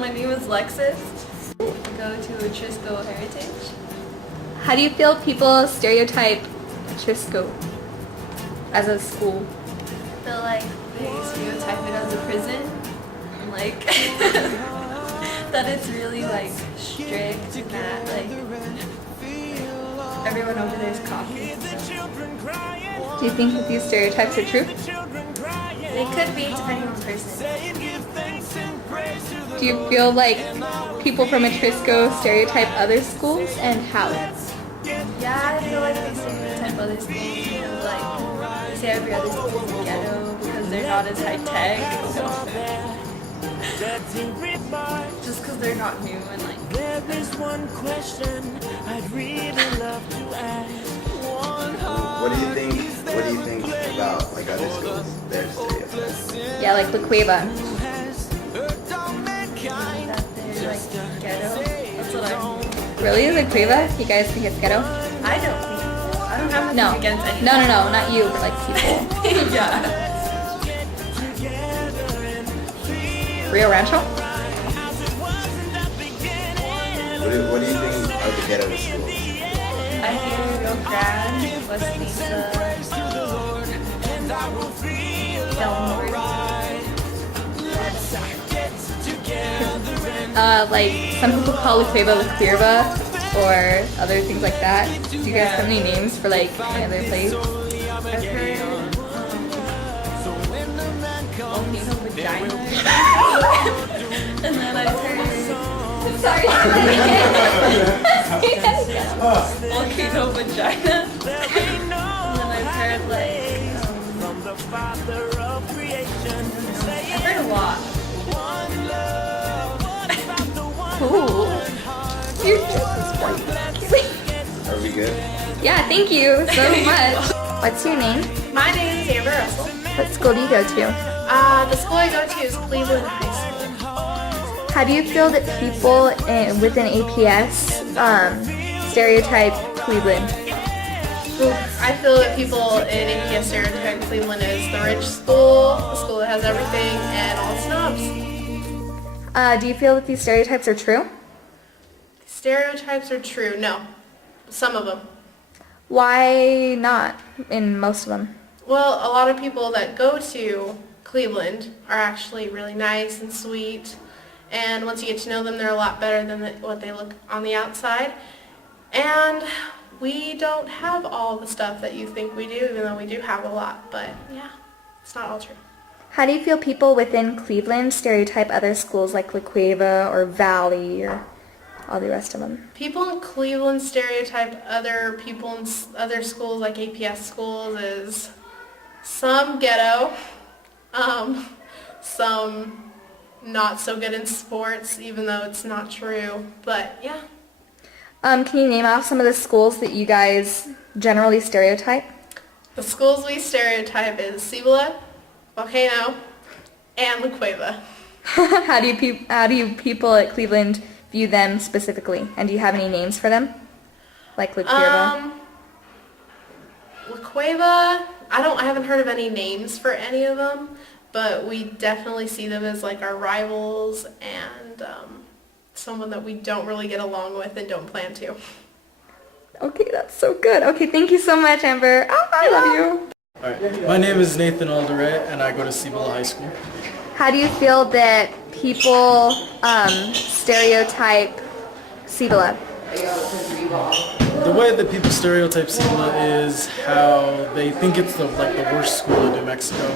My name is Lexis. Go to Trisco Heritage. How do you feel people stereotype Trisco as a school? I feel like they stereotype it as a prison. And like that it's really like strict and that like everyone over there is cocky. Do you think that these stereotypes are true? They could be depending on the person. Do you feel like people from Trisco stereotype other schools, and how? Yeah, I feel like they stereotype other schools because like they say every other school is a ghetto because they're not as high tech. Just because they're not new and like. There is one question I'd really love to ask. What do you think about like other schools? Their stereotypes. Yeah, like La Cueva. That they're like ghetto. That's what I think. Really, La Cueva? You guys think it's ghetto? I don't think so. I don't have No. anything against anything. No, not you, but like people. Yeah. Rio Rancho? What do you think of the ghetto schools? I hear Rio Grande, West Lisa, Del Norte. Like some people call La Cueva La Cuerva or other things like that. Do you guys have any names for like any other place? I've heard volcano vagina. And then I've heard Sorry. volcano vagina. And then I've heard like I've heard a lot. Ooh. Your dress is white. Are we good? Yeah, thank you so much. What's your name? My name is Amber Russell. What school do you go to? The school I go to is Cleveland High School. How do you feel that people within APS stereotype Cleveland? I feel that people in APS stereotype Cleveland is the rich school, the school that has everything, and all the snobs. Do you feel that these stereotypes are true? Stereotypes are true. No. Some of them. Why not in most of them? Well, a lot of people that go to Cleveland are actually really nice and sweet, and once you get to know them, they're a lot better than what they look on the outside. And we don't have all the stuff that you think we do, even though we do have a lot, but yeah, it's not all true. How do you feel people within Cleveland stereotype other schools like La Cueva or Valley or all the rest of them? People in Cleveland stereotype other people in other schools like APS schools as some ghetto, some not so good in sports, even though it's not true, but yeah. Can you name off some of the schools that you guys generally stereotype? The schools we stereotype is Cibola, Volcano, and La Cueva. How do you people at Cleveland view them specifically? And do you have any names for them? Like La Cueva? La Cueva, I haven't heard of any names for any of them, but we definitely see them as like our rivals and someone that we don't really get along with and don't plan to. Okay, that's so good. Okay, thank you so much, Amber. Oh, I love you. Alright, my name is Nathan Alderay and I go to Cibola High School. How do you feel that people stereotype Cibola? The way that people stereotype Cibola is how they think it's the worst school in New Mexico,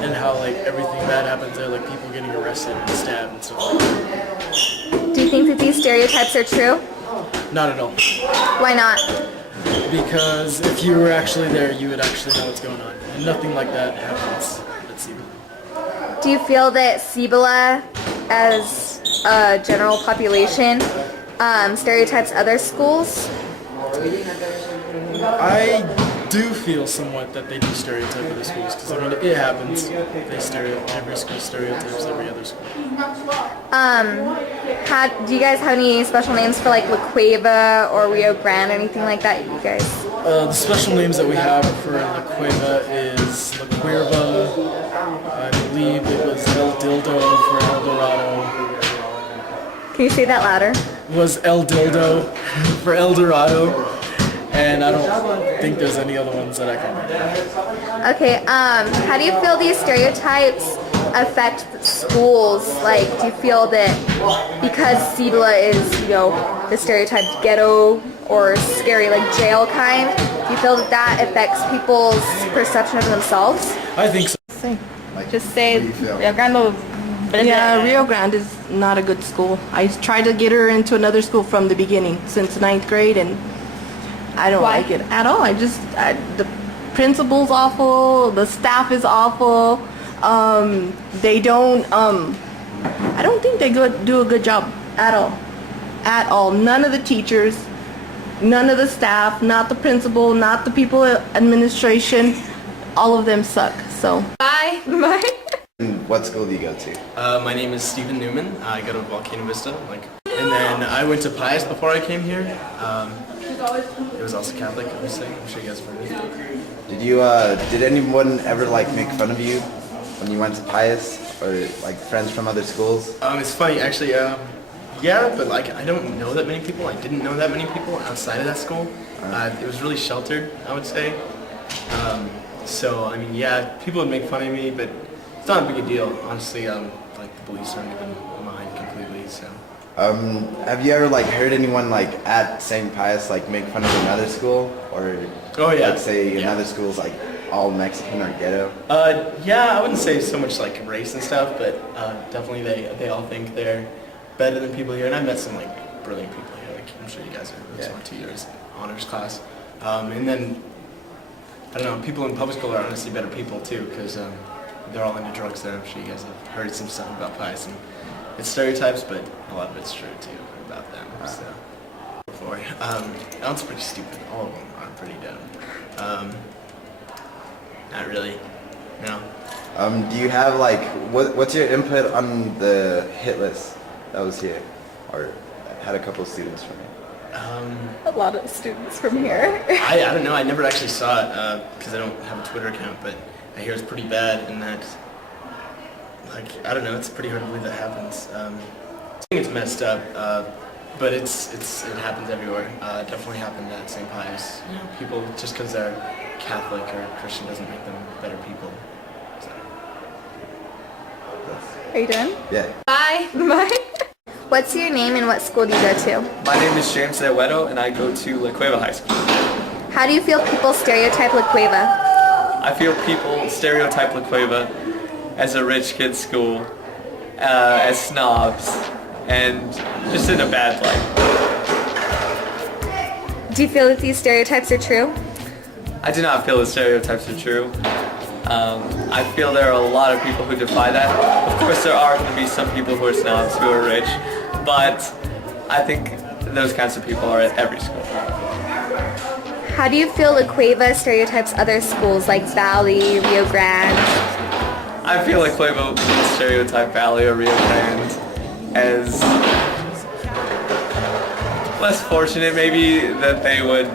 and how like everything bad happens there, like people getting arrested and stabbed and stuff like that. Do you think that these stereotypes are true? Not at all. Why not? Because if you were actually there, you would actually know what's going on, and nothing like that happens at Cibola. Do you feel that Cibola, as a general population, stereotypes other schools? I do feel somewhat that they do stereotype other schools, because I mean it happens. Every school stereotypes every other school. Do you guys have any special names for like La Cueva or Rio Grande or anything like that, you guys? The special names that we have for La Cueva is La Cuerva, I believe it was El Dildo for El Dorado, Can you say that louder? Was El Dildo for El Dorado, and I don't think there's any other ones that I can remember. Okay, how do you feel these stereotypes affect schools? Like, do you feel that because Cibola is, you know, the stereotyped ghetto or scary, like jail kind, do you feel that that affects people's perception of themselves? I think so. Like, Just say what do you feel? Rio Grande. Yeah, Rio Grande is not a good school. I tried to get her into another school from the beginning, since 9th grade, and I don't like it at all. The principal's awful, the staff is awful. They don't, I don't think they do a good job at all. At all. None of the teachers, none of the staff, not the principal, not the people at administration. All of them suck, so. Bye. Bye. And what school do you go to? My name is Stephen Newman. I go to Volcano Vista, and then I went to Pius before I came here. It was also Catholic, obviously. I'm sure you guys have heard it. Did anyone ever like make fun of you when you went to Pius, or like friends from other schools? It's funny, actually. Yeah, but like I don't know that many people. I didn't know that many people outside of that school. It was really sheltered, I would say. So I mean, yeah, people would make fun of me, but it's not a big a deal. Honestly, like the beliefs aren't even mine completely. So. Have you ever like heard anyone like at St. Pius like make fun of another school, or like say another school's like all Mexican or ghetto? Yeah, I wouldn't say so much like race and stuff, but definitely they all think they're better than people here. And I've met some like brilliant people here. Like I'm sure you guys are. It's 2 years honors class, and then I don't know. People in public school are honestly better people too, because they're all into drugs there. I'm sure you guys have heard some stuff about Pius. And it's stereotypes, but a lot of it's true too about them. So, before, Ellen's pretty stupid. All of them are pretty dumb. Not really. No. Do you have like what's your input on the hit list that was here, or had a couple of students from here? A lot of students from here. I don't know. I never actually saw it because I don't have a Twitter account, but I hear it's pretty bad, and that. Like, I don't know, it's pretty hard to believe that happens. I think it's messed up, but it happens everywhere. It definitely happened at St. Pius. You know, people, just because they're Catholic or Christian doesn't make them better people. So. Are you done? Yeah. Bye. Bye. What's your name and what school do you go to? My name is James Zewedo, and I go to La Cueva High School. How do you feel people stereotype La Cueva? I feel people stereotype La Cueva as a rich kid's school, as snobs, and just in a bad light. Do you feel that these stereotypes are true? I do not feel the stereotypes are true. I feel there are a lot of people who defy that. Of course, there are going to be some people who are snobs who are rich, but I think those kinds of people are at every school. How do you feel La Cueva stereotypes other schools like Valley, Rio Grande? I feel like Cueva would stereotype Valley or Rio Grande as less fortunate, maybe, that they would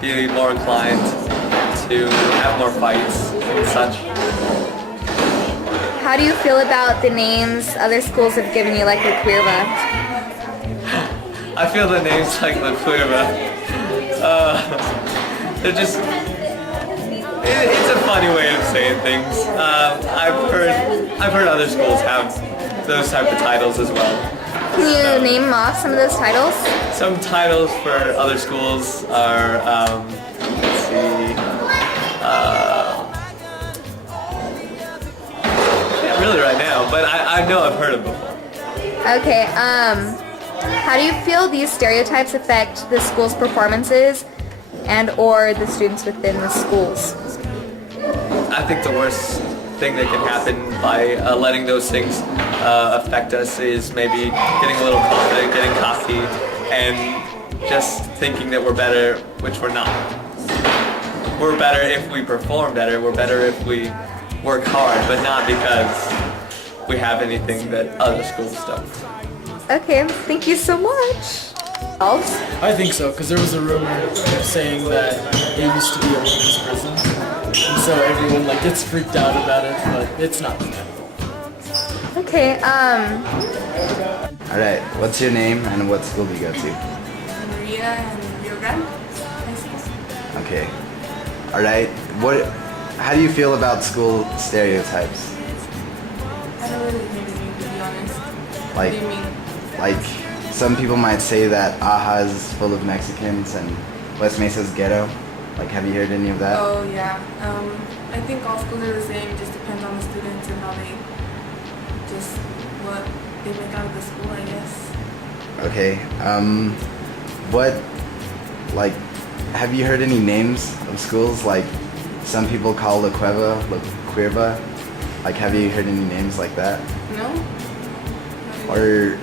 be more inclined to have more fights and such. How do you feel about the names other schools have given you, like La Cueva? I feel the names like La Cueva. They're just. It's a funny way of saying things. I've heard other schools have those type of titles as well. Can you name off some of those titles? Some titles for other schools are, let's see, can't really right now, but I know I've heard of them before. Okay, how do you feel these stereotypes affect the school's performances and or the students within the schools? I think the worst thing that can happen by letting those things affect us is maybe getting a little confident, getting cocky, and just thinking that we're better, which we're not. We're better if we perform better, we're better if we work hard, but not because we have anything that other schools don't. Okay, thank you so much. I think so, because there was a rumor saying that it used to be a women's prison, and so everyone like gets freaked out about it, but it's not that. Okay. Okay, All right. What's your name and what school do you go to? Maria and Rio Grande High School. Okay. All right. How do you feel about school stereotypes? I don't really hate any, to be honest. Like, What do you mean? like some people might say that Aja is full of Mexicans and West Mesa's ghetto. Like, have you heard any of that? Oh yeah. I think all schools are the same. It just depends on the students and how what they make out of the school, I guess. Okay. Have you heard any names of schools? Like, some people call La Cueva, La Cuerva. Like, have you heard any names like that? No? Or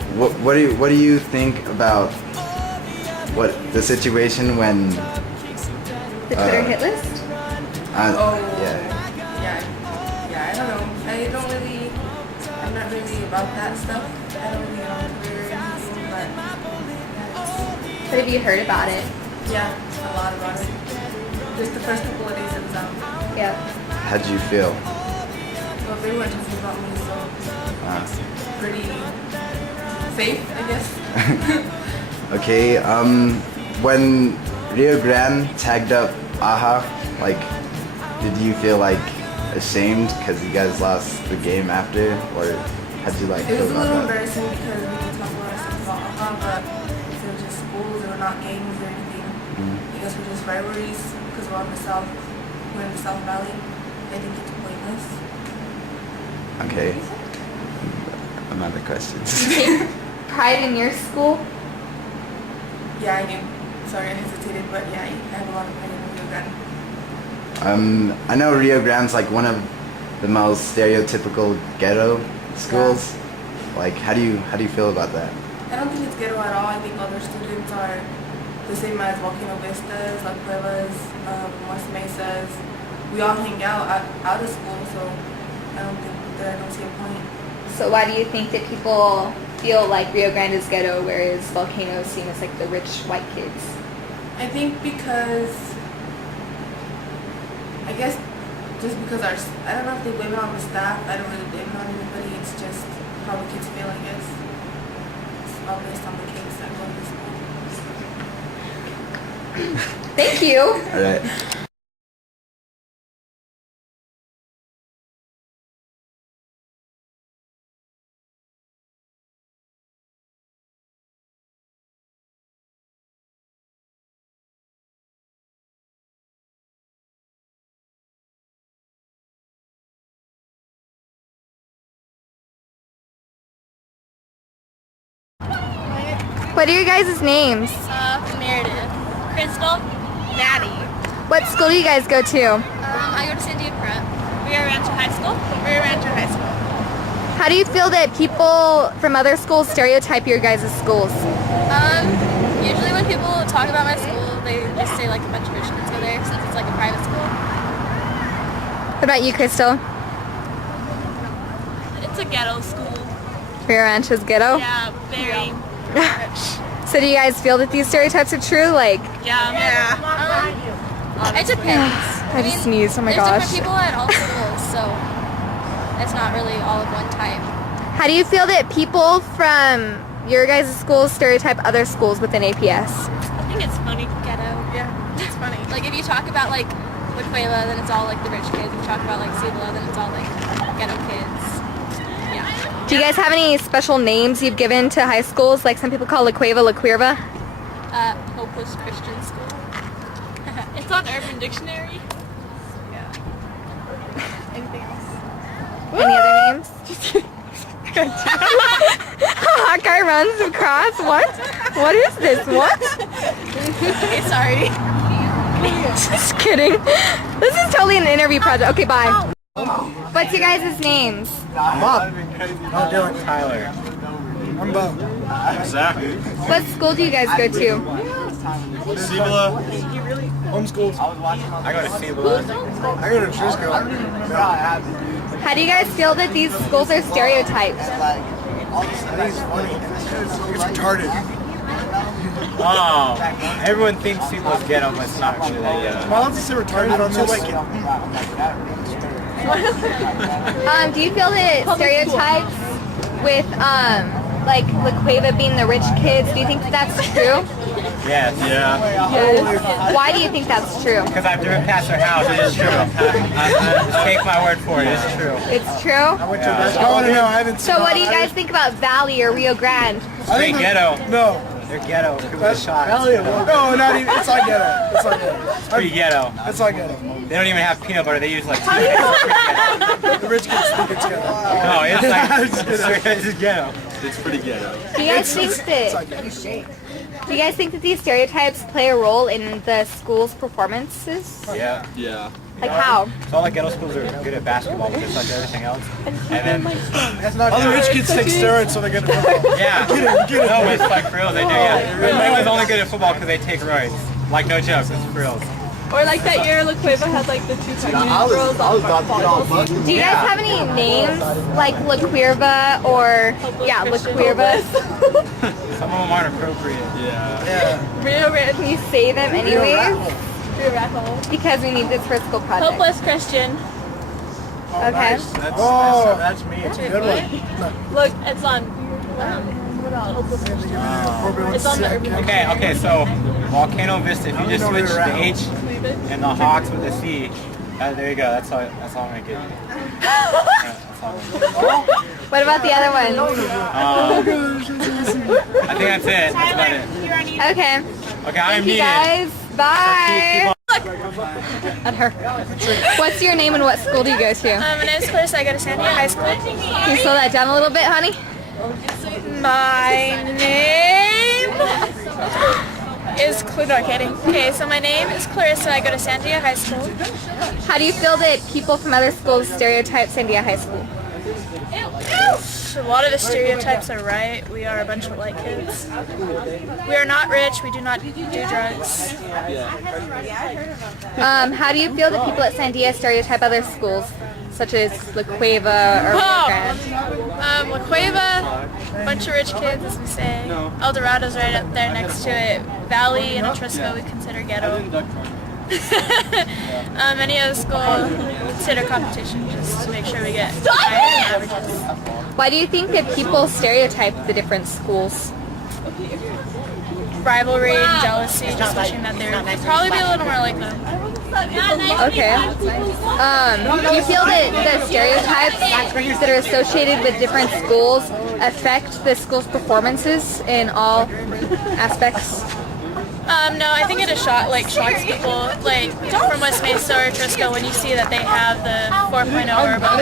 what do you think about the situation when the Twitter hit list? Oh. Yeah. Yeah, I don't know. I'm not really about that stuff. I don't really get on Twitter or anything, but What have you heard about it? yeah, a lot about it. Just the first couple of days it was out. Yep. How'd you feel? Well, everyone talking about me, so pretty safe, I guess. Okay. When Rio Grande tagged up Aja, like, did you feel like ashamed because you guys lost the game after, or how'd you like It feel was a about little that? embarrassing because we didn't talk a lot of stuff about AHA, but they were just schools, they were not games or anything. I guess we're just rivalries because we're in the South Valley. I think it's pointless. Okay. Another questions. Do you take pride in your school? Yeah, I do. Sorry, I hesitated, but yeah, I have a lot of pride in Rio Grande. I know Rio Grande's like one of the most stereotypical ghetto schools. Like, how do you feel about that? I don't think it's ghetto at all. I think other students are the same as Volcano Vistas, La Cuevas, West Mesas. We all hang out of school, so I don't see a point. So why do you think that people feel like Rio Grande is ghetto, whereas Volcano is seen as like the rich white kids? I think because, I guess, just because I don't know if they blame it on the staff. I don't really blame it on anybody. It's just how the kids feel, I guess. It's all based on the kids that go to school. Thank you. All right. What are your guys' names? Meredith. Crystal. Maddie. What school do you guys go to? I go to San Diego Prep. Rio Rancho High School. Rio Rancho High School. How do you feel that people from other schools stereotype your guys' schools? Usually when people talk about my school, they just say like a bunch of rich kids go there since it's like a private school. What about you, Crystal? It's a ghetto school. Rio Rancho's ghetto? Yeah, very. So do you guys feel that these stereotypes are true? Like, Yeah. It depends. I just sneezed, oh my there's gosh. different people at all schools, so it's not really all of one type. How do you feel that people from your guys' schools stereotype other schools within APS? I think it's funny. Ghetto. Yeah, it's funny. Like if you talk about like La Cueva, then it's all like the rich kids. If you talk about like Cibola, then it's all like ghetto kids. Yeah. Do you guys have any special names you've given to high schools? Like some people call La Cueva La Cuerva? Hopeless Christian School. It's on Urban Dictionary. Yeah. Anything else? Any other names? Hawkeye runs across. What? What is this? What? Okay, sorry. Just kidding. This is totally an interview project. Okay, bye. What's your guys' names? I'm up. I'm Dylan. Tyler. I'm Bo. Zach. What school do you guys go to? Cibola. Homeschooled. I go to Cibola. I go to Trisco. How do you guys feel that these schools are stereotyped? I think it's funny. It's retarded. Oh, everyone thinks Cibola's ghetto, but it's not actually that ghetto. Am I allowed to say retarded on this? Do you feel that stereotypes with like La Cueva being the rich kids. Do you think that's true? Yes. Yes. Why do you think that's true? Because I've driven past their house. It is true. Take my word for it. It's true. It's true? I want to know. I haven't So what do you guys think about Valley or Rio Grande? Straight ghetto. No. They're ghetto. That's shot. No, not even. It's like ghetto. It's like ghetto. It's pretty ghetto. It's like ghetto. They don't even have peanut butter. They use like the rich kids think it's ghetto. No, it's like it's ghetto. It's pretty ghetto. Do you guys think that? Do you guys think that these stereotypes play a role in the school's performances? Yeah. Yeah. Like how? So all the ghetto schools are good at basketball, but just like everything else. And then All the rich kids take steroids so they get football. yeah. No, but it's like for real. They do. Yeah. Cleveland's only good at football because they take roids. Like no joke. It's for real. Or like that year La Cueva had like the 2 pregnant girls on volleyball team. Do you guys have any names like La Cuerva or La Cuervas? Some of them aren't appropriate. Yeah. Rio Grande. Can you say them anyways? Rio Grande. Because we need this for a school project. Hopeless Christian. Okay. That's me. It's a good one. Look, it's on. What else? It's on the urban. Okay, so Volcano Vista, if you just switch the H and the Hawks with the C, there you go, that's all I'm gonna get. That's all I'm gonna get. What about the other one? I think that's it. That's about it. Okay. Okay, I'm Thank you needed. guys. Bye. Keep At her. What's your name and what school do you go to? My name is Clarissa. I go to Sandia High School. Can you slow that down a little bit, honey? My name is Okay, so my name is Clarissa. I go to Sandia High School. How do you feel that people from other schools stereotype Sandia High School? A lot of the stereotypes are right. We are a bunch of white kids. We are not rich. We do not do drugs. How do you feel that people at Sandia stereotype other schools, such as La Cueva or Rio Grande? La Cueva, a bunch of rich kids, as we say. El Dorado's right up there next to it. Valley and Etrisco we consider ghetto. Any other school we consider competition just to make sure we get higher averages. Why do you think that people stereotype the different schools? Rivalry and jealousy, just wishing that they'd probably be a little more like them. Okay. Do you feel that the stereotypes that are associated with different schools affect the school's performances in all aspects? No, I think it is shocks people, like from West Mesa or Trisco, when you see that they have the 4.0 or above.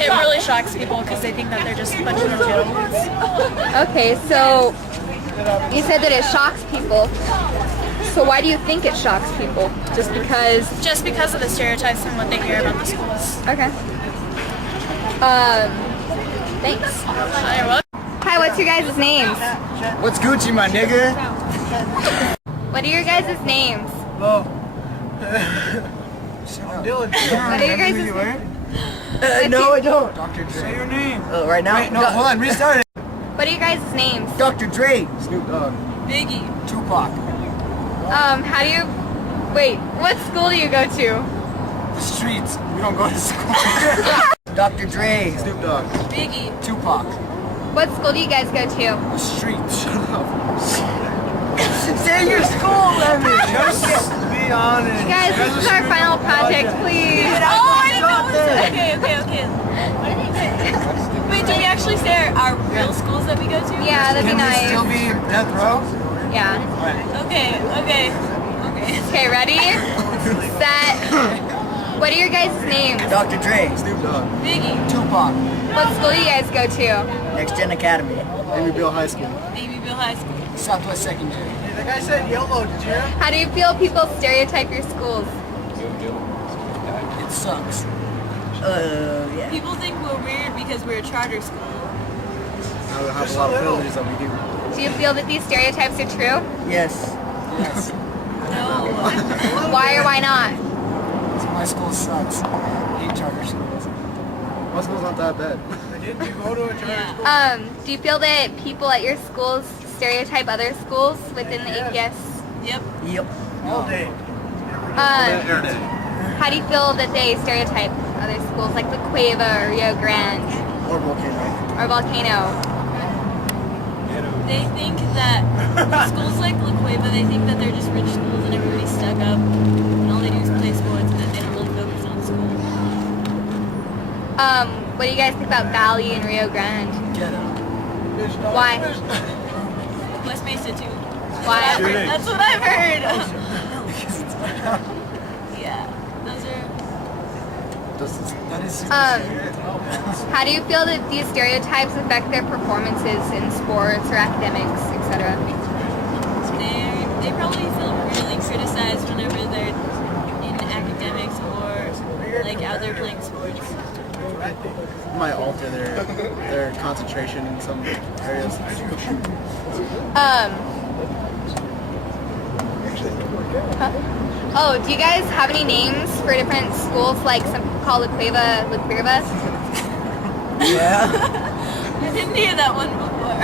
It really shocks people because they think that they're just a bunch of little kids. Okay, so you said that it shocks people. So why do you think it shocks people? Just because? Just because of the stereotypes and what they hear about the schools. Okay. Thanks. You're welcome. Hi, what's your guys' names? What's Gucci, my nigga? What are your guys' names? Dylan. What are your guys' names? No, I don't. Dr. Dre. Say your name. Oh, right now? Wait, no, hold on, restart it. What are your guys' names? Dr. Dre. Snoop Dogg. Biggie. Tupac. How do you... Wait, what school do you go to? The streets. We don't go to school. Dr. Dre. Snoop Dogg. Biggie. Tupac. What school do you guys go to? The streets. Shut up. Say your school, Lemmy. Just be honest. Guys, this is our final project, please. Oh, I didn't know what it was. Okay. Wait, do we actually say our real schools that we go to? Yeah, that'd be Can nice. we still be death row? Yeah. Okay. Okay, ready? Set. What are your guys' names? Dr. Dre. Snoop Dogg. Biggie. Tupac. What school do you guys go to? Next Gen Academy. Babyville High School. Babyville High School. Southwest Secondary. The guy said YOLO, did you hear him? How do you feel people stereotype your schools? It sucks. Yeah. People think we're weird because we're a charter school. I have a lot of privileges that we do. Do you feel that these stereotypes are true? Yes. Yes. No. Why or why not? My school sucks. I hate charter schools. My school's not that bad. Did you go to a charter school? Do you feel that people at your schools stereotype other schools within the APS? Yep. Yep. All day. How do you feel that they stereotype other schools like La Cueva or Rio Grande? Or volcano. Or Volcano? They think that schools like La Cueva, they think that they're just rich schools and everybody's stuck up and all they do is play sports and that they don't really focus on school. What do you guys think about Valley and Rio Grande? Why? West Mesa too. Why? That's what I've heard. Yeah, those are... How do you feel that these stereotypes affect their performances in sports or academics, etc.? They probably feel really criticized whenever they're in academics or like out there playing sports. Might alter their concentration in some areas. Oh, do you guys have any names for different schools, like some call La Cueva, La Cueva? Yeah. I didn't hear that one before.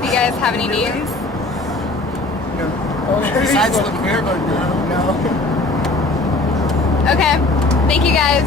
Do you guys have any names? Besides La Cuerva, no. Okay, thank you guys.